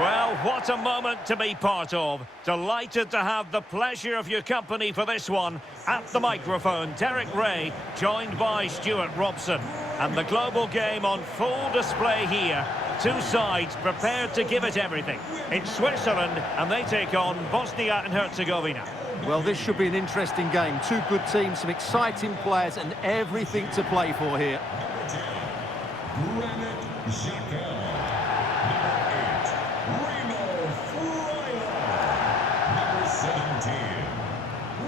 Well, what a moment to be part of. Delighted to have the pleasure of your company for this one. At the microphone, Derek Ray, joined by Stuart Robson. And the global game on full display here. Two sides prepared to give it everything. It's Switzerland, and they take on Bosnia and Herzegovina. Well, this should be an interesting game. Two good teams, some exciting players, and everything to play for here. Granit Xhaka. Number 8, Remo Freuler. Number 17,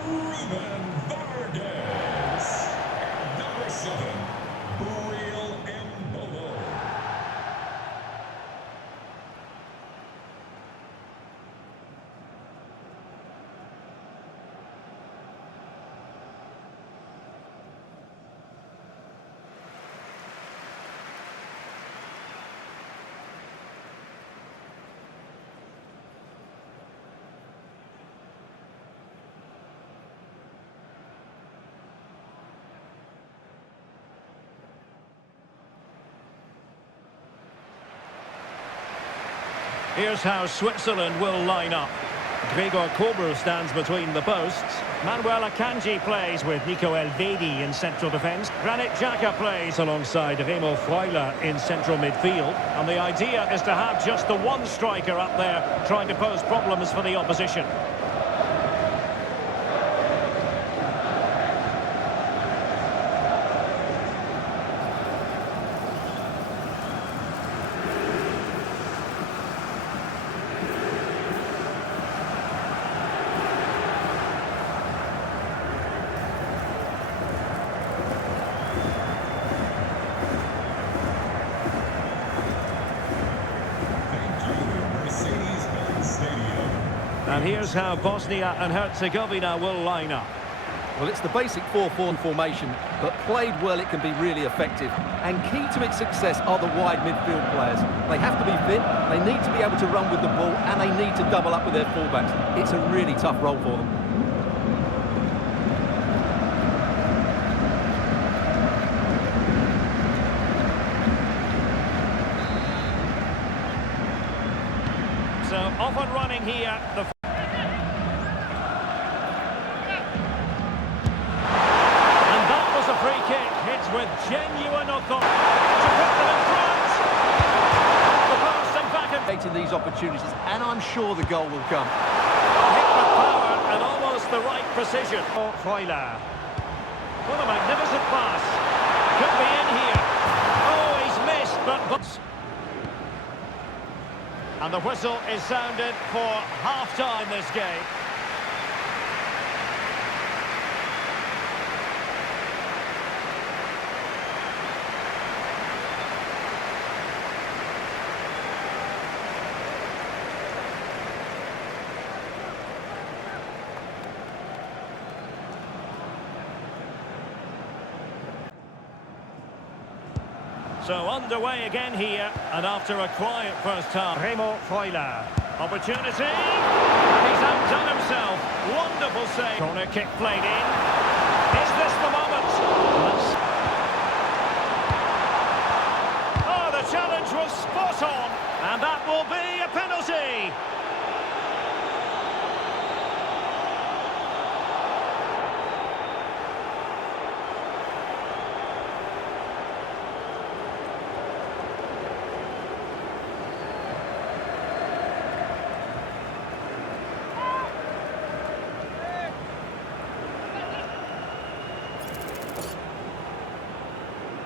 Ruben Vargas. Number 7, Breel Embolo. Here's how Switzerland will line up. Gregor Kobel stands between the posts. Manuel Akanji plays with Nico Elvedi in central defence. Granit Xhaka plays alongside Remo Freuler in central midfield. And the idea is to have just the one striker up there trying to pose problems for the opposition. And here's how Bosnia and Herzegovina will line up. Well, it's the basic 4-4 formation, but played well it can be really effective. And key to its success are the wide midfield players. They have to be fit, they need to be able to run with the ball, and they need to double up with their fullbacks. It's a really tough role for them. So off and running here. Free kick, hits with genuine authority to put them in front. The pass and back and Creating these opportunities, and I'm sure the goal will come. hit with power and almost the right precision. Oh, Freuler. What a magnificent pass. Could be in here. Oh, he's missed, but... And the whistle is sounded for half-time this game. So underway again here, and after a quiet first half, Remo Freuler. Opportunity, and he's outdone himself. Wonderful save. Corner kick played in. Is this the moment? Oh, the challenge was spot on, and that will be a penalty.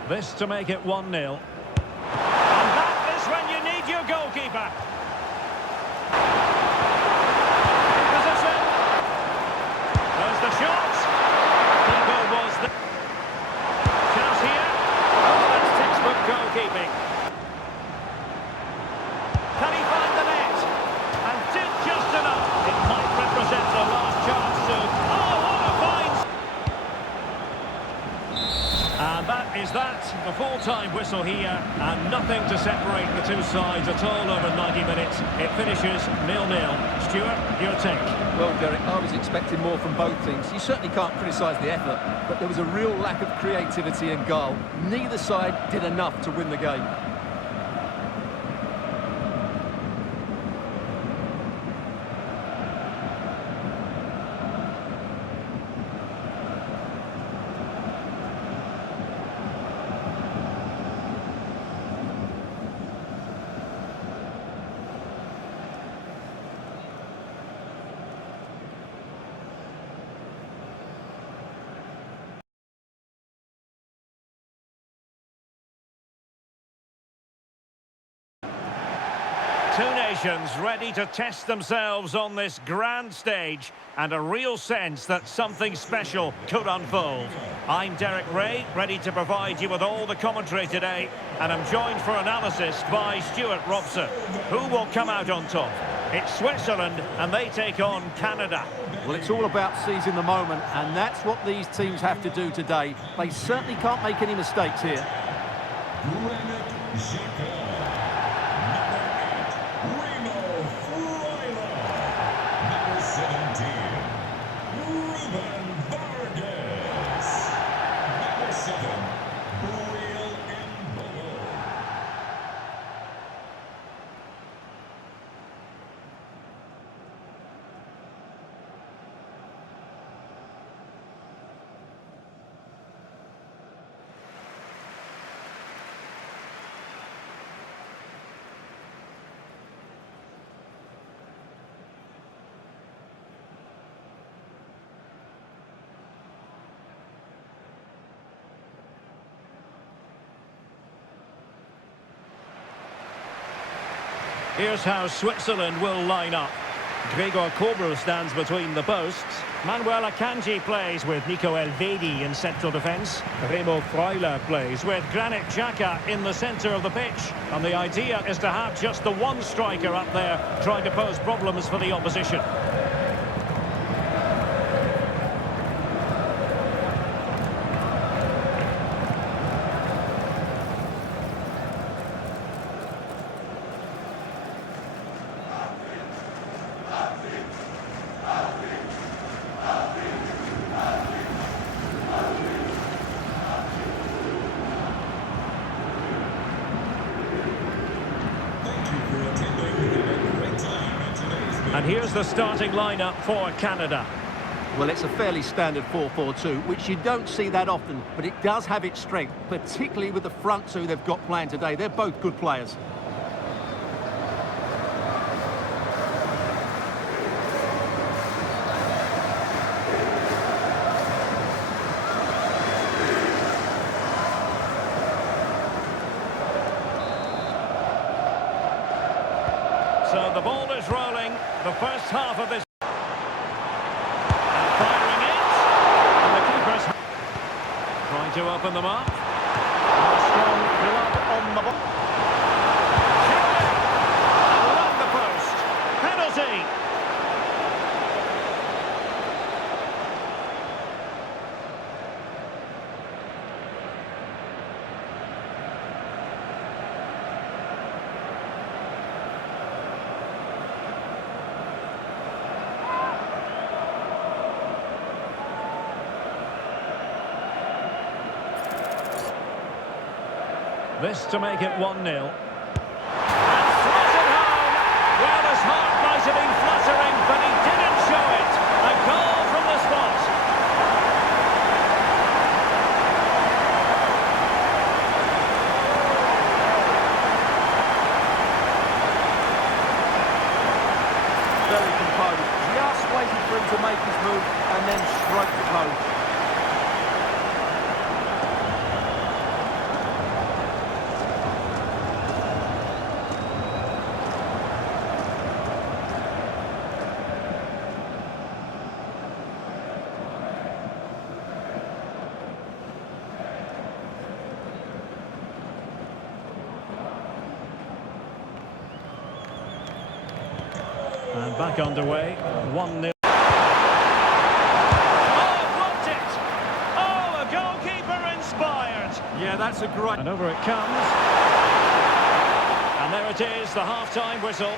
This to make it 1-0. And that is when you need your goalkeeper. Position. There's the shot. Keeper was the... Chance here. Oh, that's textbook goalkeeping. Can he find the net? And did just enough. It might represent the last chance to... Oh, what a find! And that is that. The full-time whistle here, and nothing to separate the two sides at all over 90 minutes. It finishes 0-0. Stuart, your take? Well, Derek, I was expecting more from both teams. You certainly can't criticise the effort, but there was a real lack of creativity and goal. Neither side did enough to win the game. Two nations ready to test themselves on this grand stage, and a real sense that something special could unfold. I'm Derek Ray, ready to provide you with all the commentary today, and I'm joined for analysis by Stuart Robson. Who will come out on top? It's Switzerland, and they take on Canada. Well, it's all about seizing the moment, and that's what these teams have to do today. They certainly can't make any mistakes here. Granit Xhaka. Number 8, Remo Freuler. Number 17, Ruben Vargas. Number 7, Breel Embolo. Here's how Switzerland will line up. Gregor Kobel stands between the posts. Manuel Akanji plays with Nico Elvedi in central defence. Remo Freuler plays with Granit Xhaka in the centre of the pitch. And the idea is to have just the one striker up there trying to pose problems for the opposition. And here's the starting lineup for Canada. Well, it's a fairly standard 4-4-2, which you don't see that often, but it does have its strength, particularly with the front two they've got playing today. They're both good players. So the ball is rolling, the first half of this. And firing it. And the keeper's trying to open them up. And a strong glove on the ball. Along the post. Penalty. This to make it 1-0. And slotted home. Well, his heart might have been fluttering, but he didn't show it. A goal from the spot. Very composed. Just waited for him to make his move and then stroked it home. And back underway, 1-0. Oh, blocked it! Oh, a goalkeeper inspired! Yeah, that's a great... And over it comes. And there it is, the half-time whistle.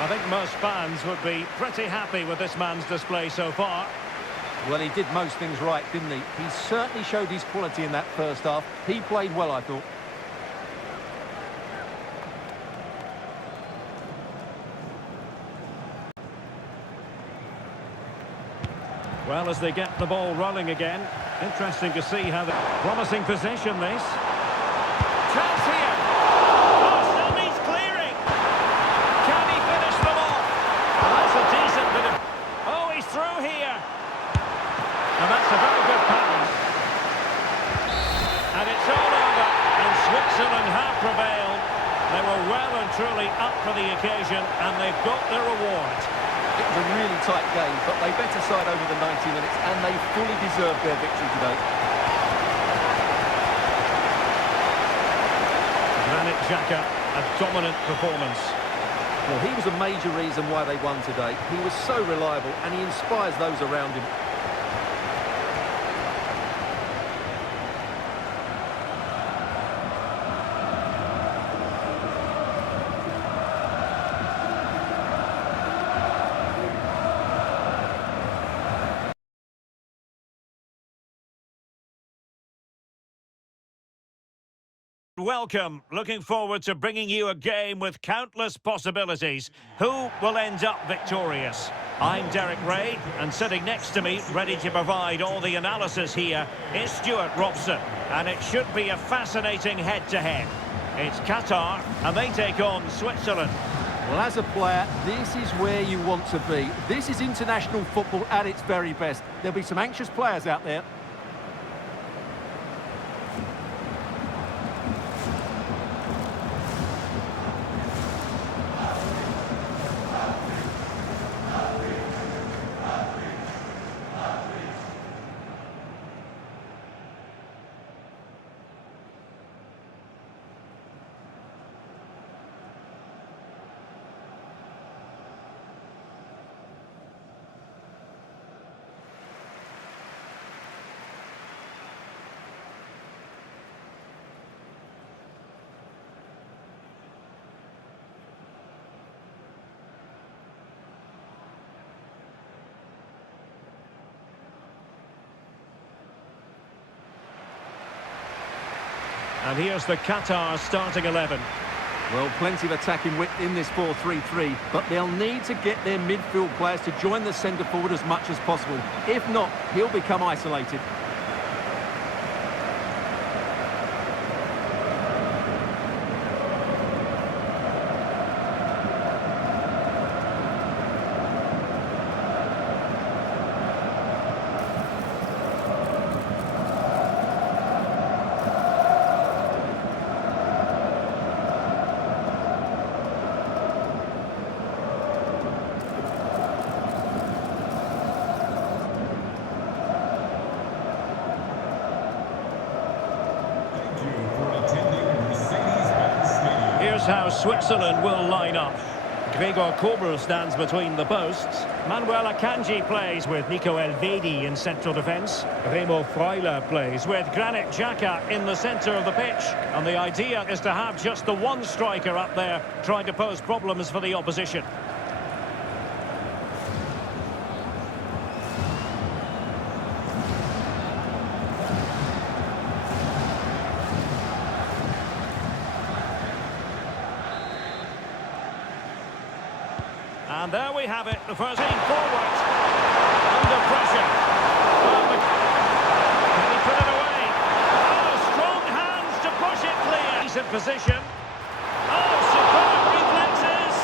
I think most fans would be pretty happy with this man's display so far. Well, he did most things right, didn't he? He certainly showed his quality in that first half. He played well, I thought. Well, as they get the ball rolling again, interesting to see how the promising possession this. Chance here. Oh, still needs clearing. Can he finish them off? Well, that's a decent bit of... Oh, he's through here. And that's a very good pass. And it's all over in truly up for the occasion, and they've got their reward. It was a really tight game, but they better side over the 90 minutes, and they fully deserved their victory today. Granit Xhaka, a dominant performance. Well, he was a major reason why they won today. He was so reliable, and he inspires those around him. Welcome. Looking forward to bringing you a game with countless possibilities. Who will end up victorious? I'm Derek Ray, and sitting next to me, ready to provide all the analysis here, is Stuart Robson. And it should be a fascinating head-to-head. It's Qatar, and they take on Switzerland. Well, as a player, this is where you want to be. This is international football at its very best. There'll be some anxious players out there. And here's the Qatar starting 11. Well, plenty of attacking width in this 4-3-3, but they'll need to get their midfield players to join the centre forward as much as possible. If not, he'll become isolated. Here's how Switzerland will line up. Gregor Kobel stands between the posts. Manuel Akanji plays with Nico Elvedi in central defence. Remo Freuler plays with Granit Xhaka in the centre of the pitch. And the idea is to have just the one striker up there trying to pose problems for the opposition. And there we have it, the first team forward, under pressure. Can he put it away? Oh, strong hands to push it clear. Decent position. Oh, superb reflexes.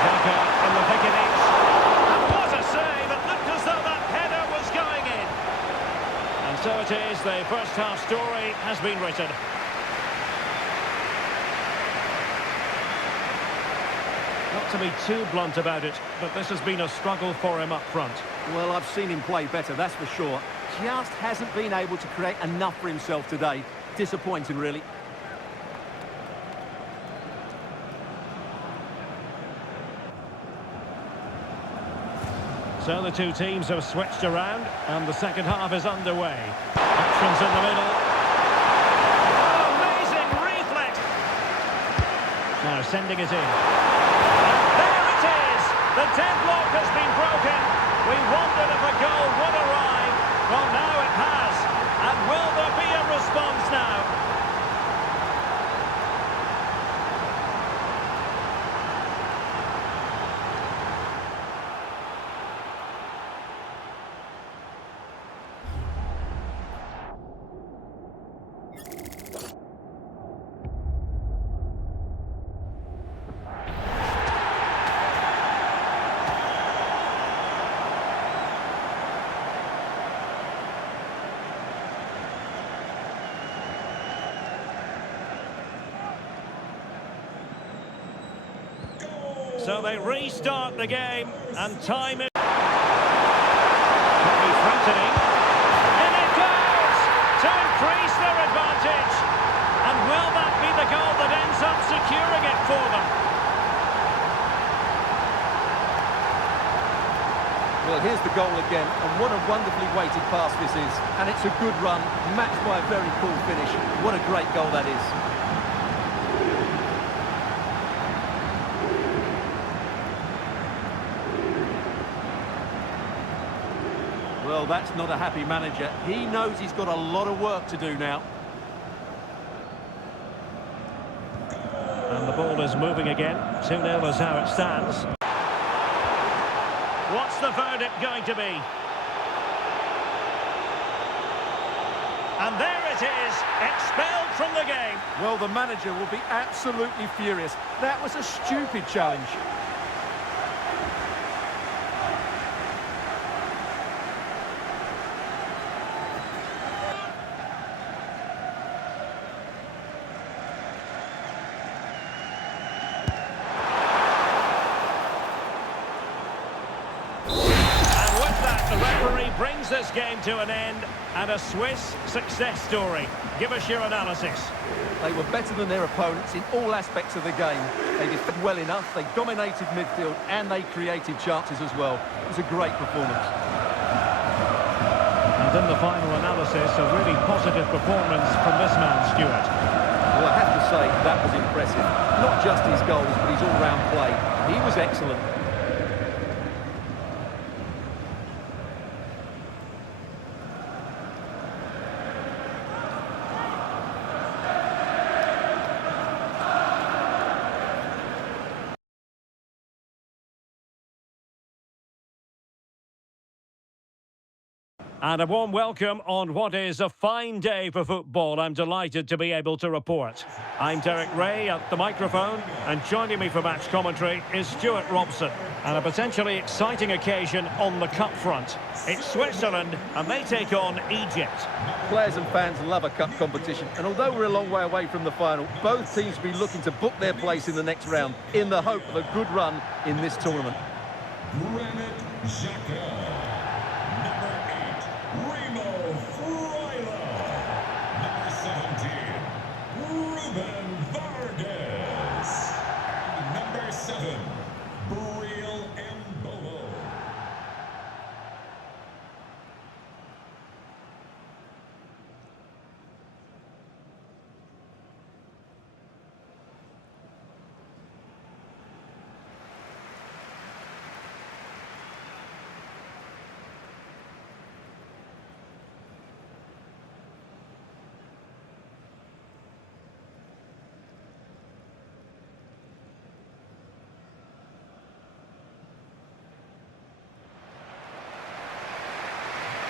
Xhaka in the thick of it. And what a save, it looked as though that header was going in. And so it is, the first half story has been written. Not to be too blunt about it, but this has been a struggle for him up front. Well, I've seen him play better, that's for sure. Just hasn't been able to create enough for himself today. Disappointing, really. So the two teams have switched around, and the second half is underway. Options in the middle. Oh, amazing reflex! Now sending it in. The deadlock has been broken. We wondered if a goal would arrive. Well, now it has. And will there be a response now? So they restart the game, and time is... Could be threatening. In it goes! To increase their advantage. And will that be the goal that ends up securing it for them? Well, here's the goal again, and what a wonderfully weighted pass this is. And it's a good run, matched by a very cool finish. What a great goal that is. Well, that's not a happy manager. He knows he's got a lot of work to do now. And the ball is moving again. 2-0 is how it stands. What's the verdict going to be? And there it is, expelled from the game. Well, the manager will be absolutely furious. That was a stupid challenge. The referee brings this game to an end, and a Swiss success story. Give us your analysis. They were better than their opponents in all aspects of the game. They defended well enough, they dominated midfield, and they created chances as well. It was a great performance. And in the final analysis, a really positive performance from this man, Stuart. Well, I have to say, that was impressive. Not just his goals, but his all-round play. He was excellent. And a warm welcome on what is a fine day for football. I'm delighted to be able to report. I'm Derek Ray at the microphone, and joining me for match commentary is Stuart Robson. And a potentially exciting occasion on the cup front. It's Switzerland, and they take on Egypt. Players and fans love a cup competition, and although we're a long way away from the final, both teams will be looking to book their place in the next round in the hope of a good run in this tournament. Granit Xhaka. Remo Freuler. Number 17, Ruben Vargas. Number 7, Breel Embolo.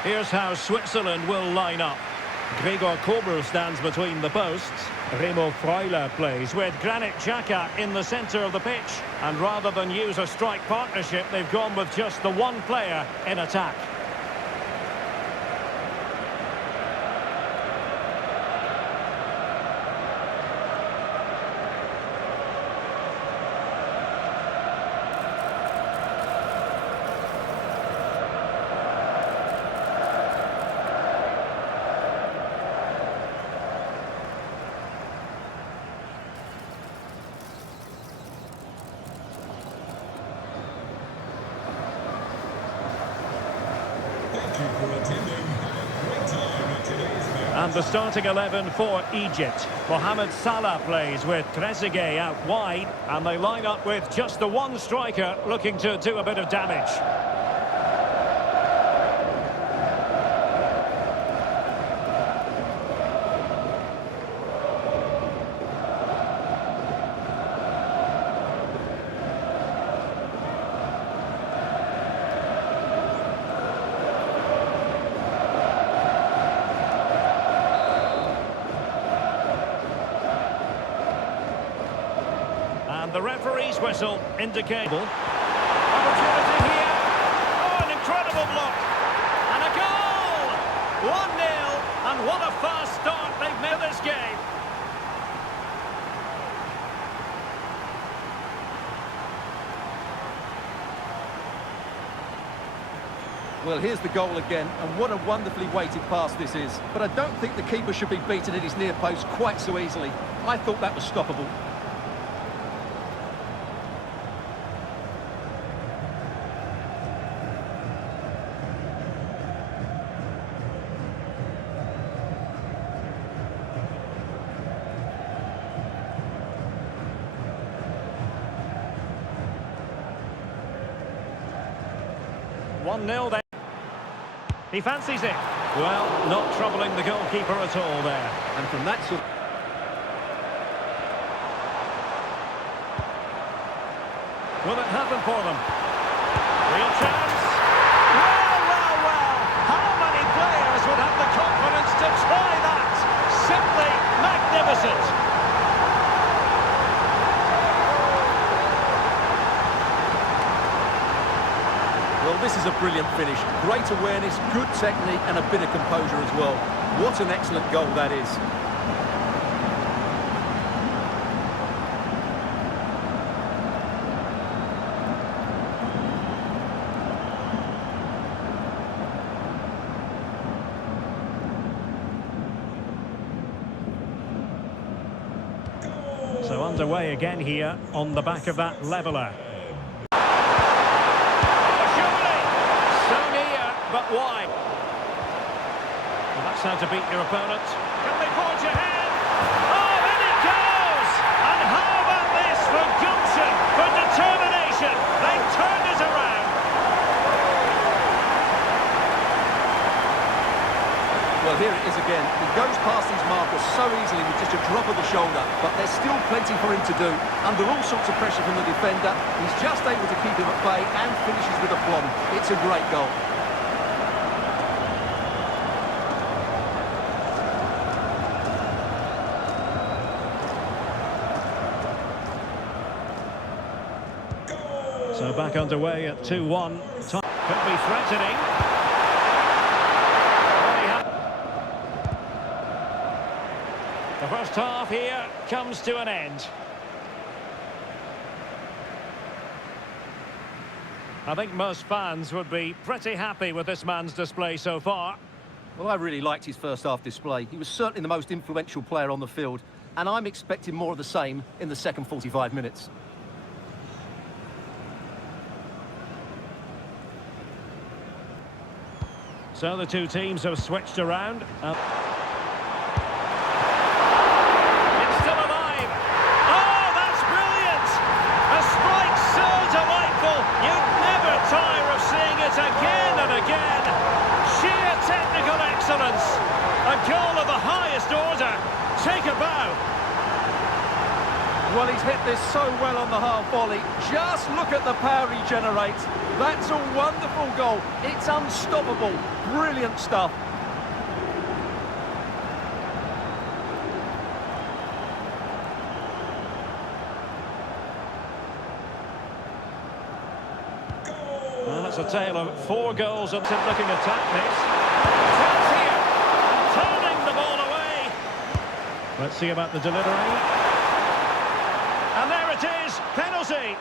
Here's how Switzerland will line up. Gregor Kobel stands between the posts. Remo Freuler plays with Granit Xhaka in the centre of the pitch. And rather than use a strike partnership, they've gone with just the one player in attack. And the starting 11 for Egypt. Mohamed Salah plays with Trezeguet out wide, and they line up with just the one striker looking to do a bit of damage. The referee's whistle indicates opportunity here. Oh, an incredible block. And a goal! 1-0, and what a fast start they've made this game. Well, here's the goal again, and what a wonderfully weighted pass this is. But I don't think the keeper should be beaten at his near post quite so easily. I thought that was stoppable. One 0 then. He fancies it. Well, not troubling the goalkeeper at all there. And from that sort Will it happen for them? Real chance. Well, well, well. How many players would have the confidence to try that? Simply magnificent. Well, this is a brilliant finish. Great awareness, good technique, and a bit of composure as well. What an excellent goal that is. So underway again here on the back of that leveller. But why? Well, that's how to beat your opponent. Can they forge ahead? Oh, in it goes! And how about this for gumption, for determination? They've turned it around. Well, here it is again. He goes past his marker so easily with just a drop of the shoulder, but there's still plenty for him to do. Under all sorts of pressure from the defender, he's just able to keep him at bay and finishes with aplomb. It's a great goal. So back underway at 2-1. Could be threatening. The first half here comes to an end. I think most fans would be pretty happy with this man's display so far. Well, I really liked his first half display. He was certainly the most influential player on the field, and I'm expecting more of the same in the second 45 minutes. So the two teams have switched around. It's still alive. Oh, that's brilliant! A strike so delightful. You'd never tire of seeing it again and again. Sheer technical excellence. A goal of the highest order. Take a bow. Well, he's hit this so well on the half volley. Just look at the power he generates. That's a wonderful goal. It's unstoppable. Brilliant stuff. Well, it's a tale of 4 goals and looking attack this. Chance here. Turning the ball away. Let's see about the delivery. And there it is. Penalty.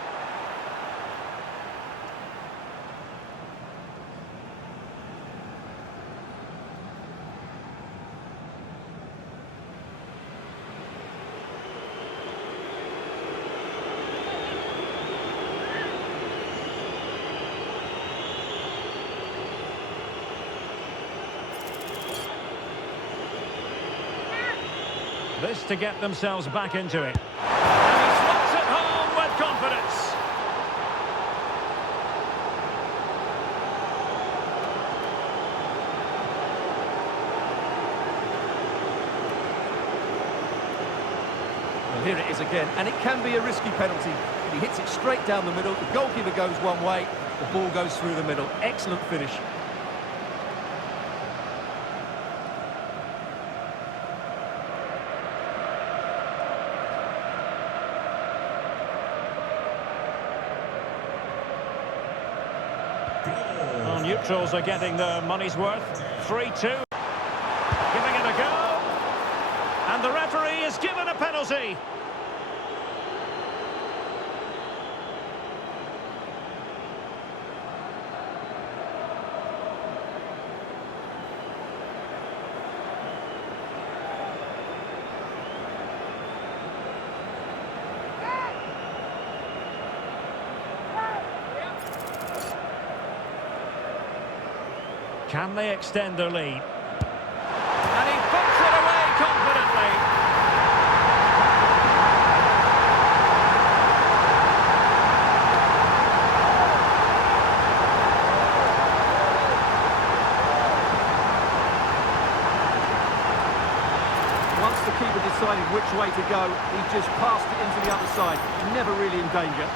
This to get themselves back into it. And he slots it home with confidence. Well, here it is again, and it can be a risky penalty. He hits it straight down the middle, the goalkeeper goes one way, the ball goes through the middle. Excellent finish. Well, neutrals are getting their money's worth. 3-2. Giving it a go. And the referee is given a penalty. Can they extend their lead? And he puts it away confidently. Once the keeper decided which way to go, he just passed it into the other side. Never really in danger.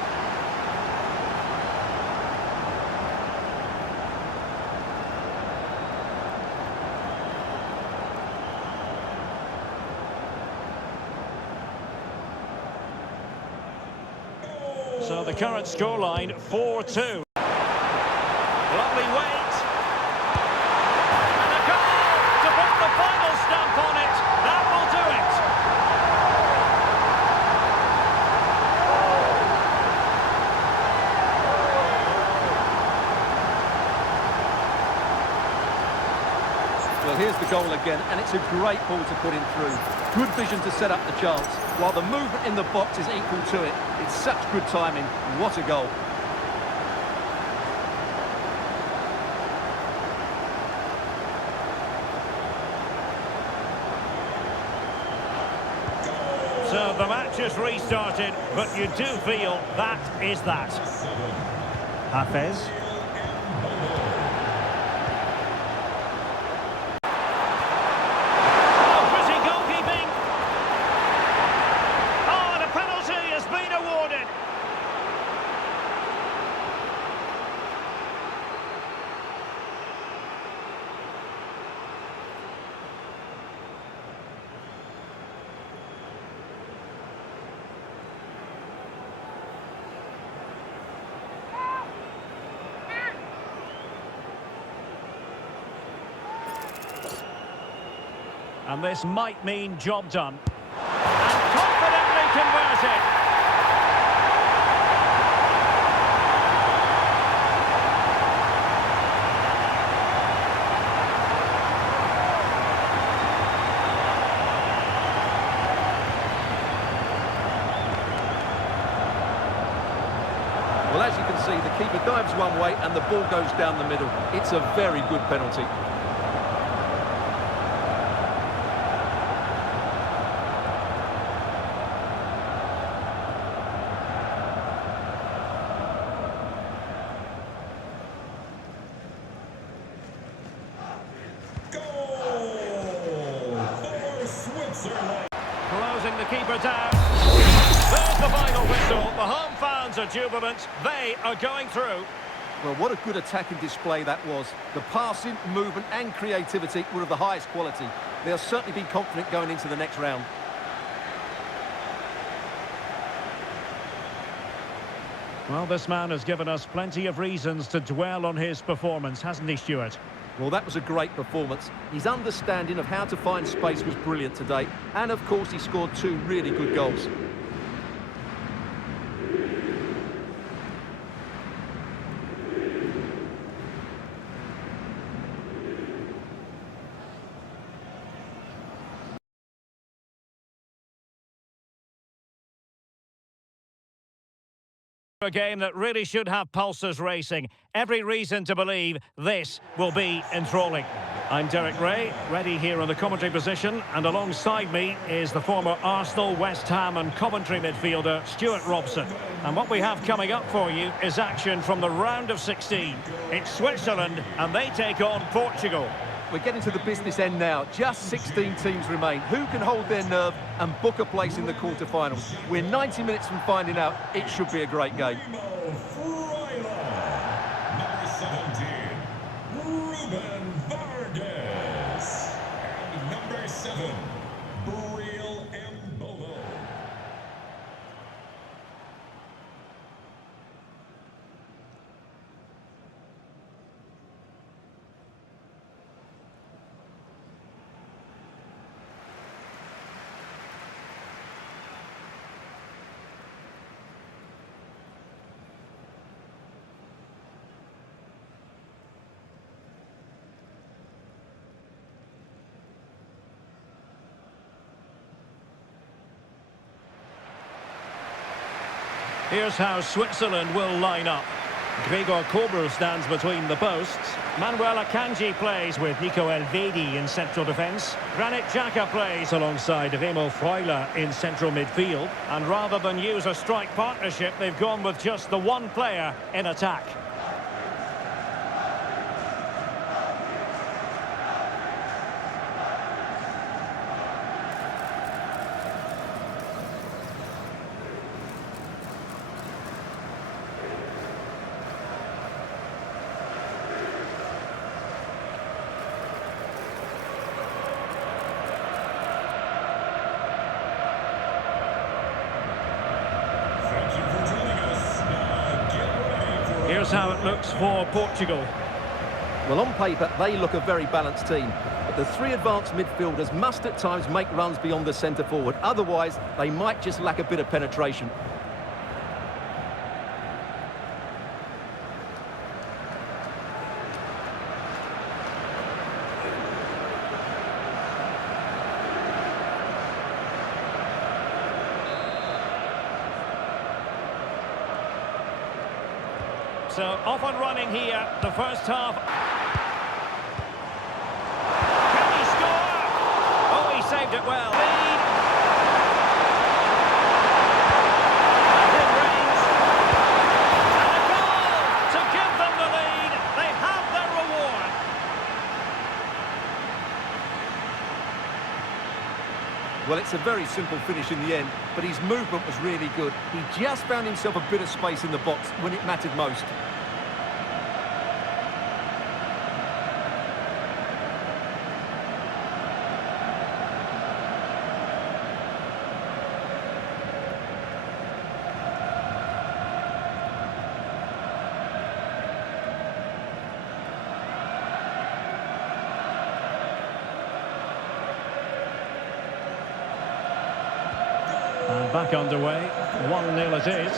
So the current scoreline, 4-2. Lovely wait. And a goal to put the final stamp on it. That will do it. Well, here's the goal again, and it's a great ball to put him through. Good vision to set up the chance, while the movement in the box is equal to it. It's such good timing. What a goal. So the match has restarted, but you do feel that is that. Hafez. Oh, pretty goalkeeping. Oh, and a penalty has been awarded. And this might mean job done. And confidently converted. Well, as you can see, the keeper dives one way and the ball goes down the middle. It's a very good penalty. Closing the keeper down. There's the final whistle. The home fans are jubilant. They are going through. Well, what a good attacking display that was. The passing, movement and creativity were of the highest quality. They'll certainly be confident going into the next round. Well, this man has given us plenty of reasons to dwell on his performance, hasn't he, Stuart? Well, that was a great performance. His understanding of how to find space was brilliant today. And, of course, he scored 2 really good goals. A game that really should have pulses racing. Every reason to believe this will be enthralling. I'm Derek Ray, ready here in the commentary position, and alongside me is the former Arsenal, West Ham and Coventry midfielder Stuart Robson. And what we have coming up for you is action from the round of 16. It's Switzerland and they take on Portugal. We're getting to the business end now. Just 16 teams remain. Who can hold their nerve and book a place in the quarterfinals? We're 90 minutes from finding out. It should be a great game. Number 17, Ruben Vargas. And number 7, Breel Embolo. Here's how Switzerland will line up. Gregor Kobel stands between the posts. Manuel Akanji plays with Nico Elvedi in central defence. Granit Xhaka plays alongside Remo Freuler in central midfield. And rather than use a strike partnership, they've gone with just the one player in attack. Thank you for joining us. Now get ready for Here's how it looks for Portugal. Well, on paper, they look a very balanced team. But the three advanced midfielders must at times make runs beyond the centre forward. Otherwise, they might just lack a bit of penetration. So off and running here, the first half. Can he score? Oh, he saved it well. Lead. And in range. And a goal to give them the lead. They have their reward. Well, it's a very simple finish in the end, but his movement was really good. He just found himself a bit of space in the box when it mattered most. And back underway, 1-0 it is.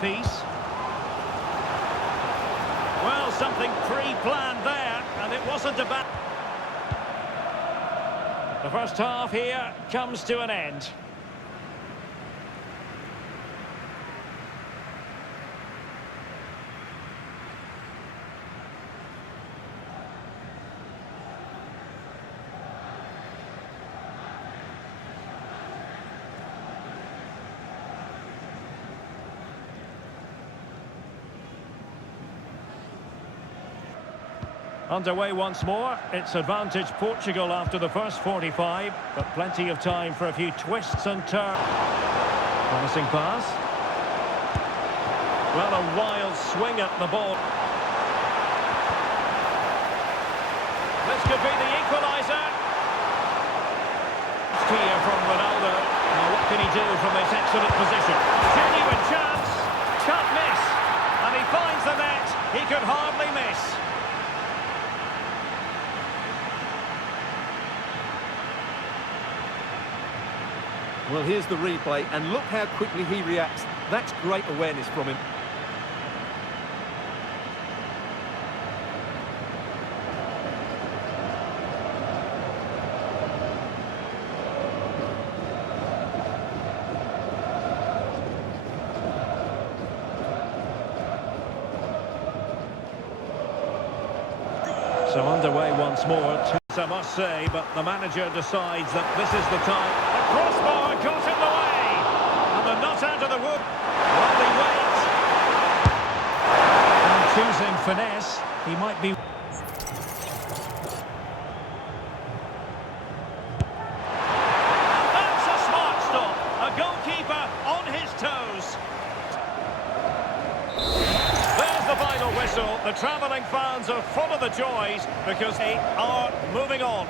Peace. Well, something pre-planned there, and it wasn't a bad... The first half here comes to an end. Underway once more. It's advantage Portugal after the first 45, but plenty of time for a few twists and turns. Promising pass. Well, a wild swing at the ball. This could be the equaliser. It's clear from Ronaldo. Now what can he do from this excellent position? Genuine chance. Can't miss. And he finds the net. He could hardly miss. Well, here's the replay, and look how quickly he reacts. That's great awareness from him. So underway once more. I must say, but the manager decides that this is the time. The crossbar got in the way, and the nut out of the wood. While he waits, and choosing finesse, he might be. And that's a smart stop. A goalkeeper on his toes. There's the final whistle. The travelling fans are full of the joys because they are moving on.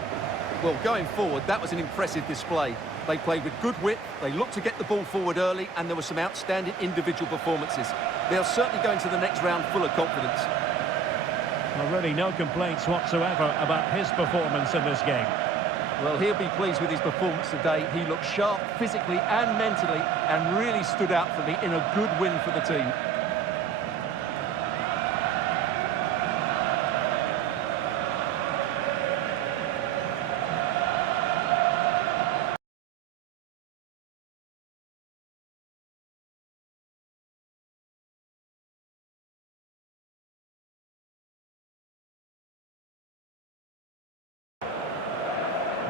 Well, going forward, that was an impressive display. They played with good wit, they looked to get the ball forward early, and there were some outstanding individual performances. They'll certainly go into the next round full of confidence. Well, really no complaints whatsoever about his performance in this game. Well, he'll be pleased with his performance today. He looked sharp physically and mentally, and really stood out for me in a good win for the team.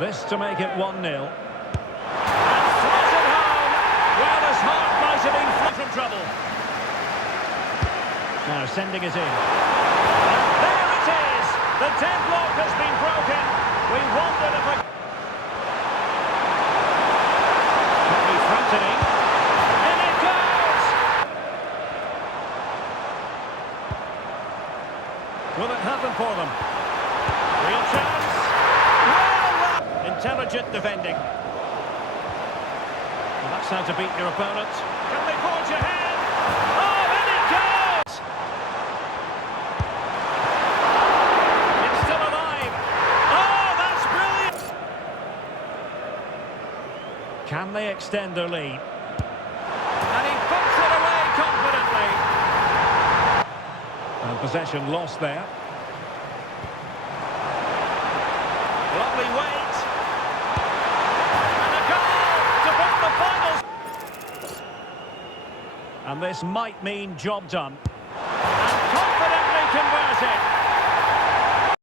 This to make it 1-0. And slotted home. Well, his heart might have been free from trouble. Now sending it in. And there it is! The deadlock has been broken. We wondered if a... Could be threatening. In it goes! Will it happen for them? Real chance. Well, intelligent defending. Well, that's how to beat your opponent. Can they forge ahead? Oh, in it goes! It's still alive. Oh, that's brilliant! Can they extend their lead? And he puts it away confidently. And possession lost there. Lovely weight. And a goal to put the finals. And this might mean job done. And confidently converted.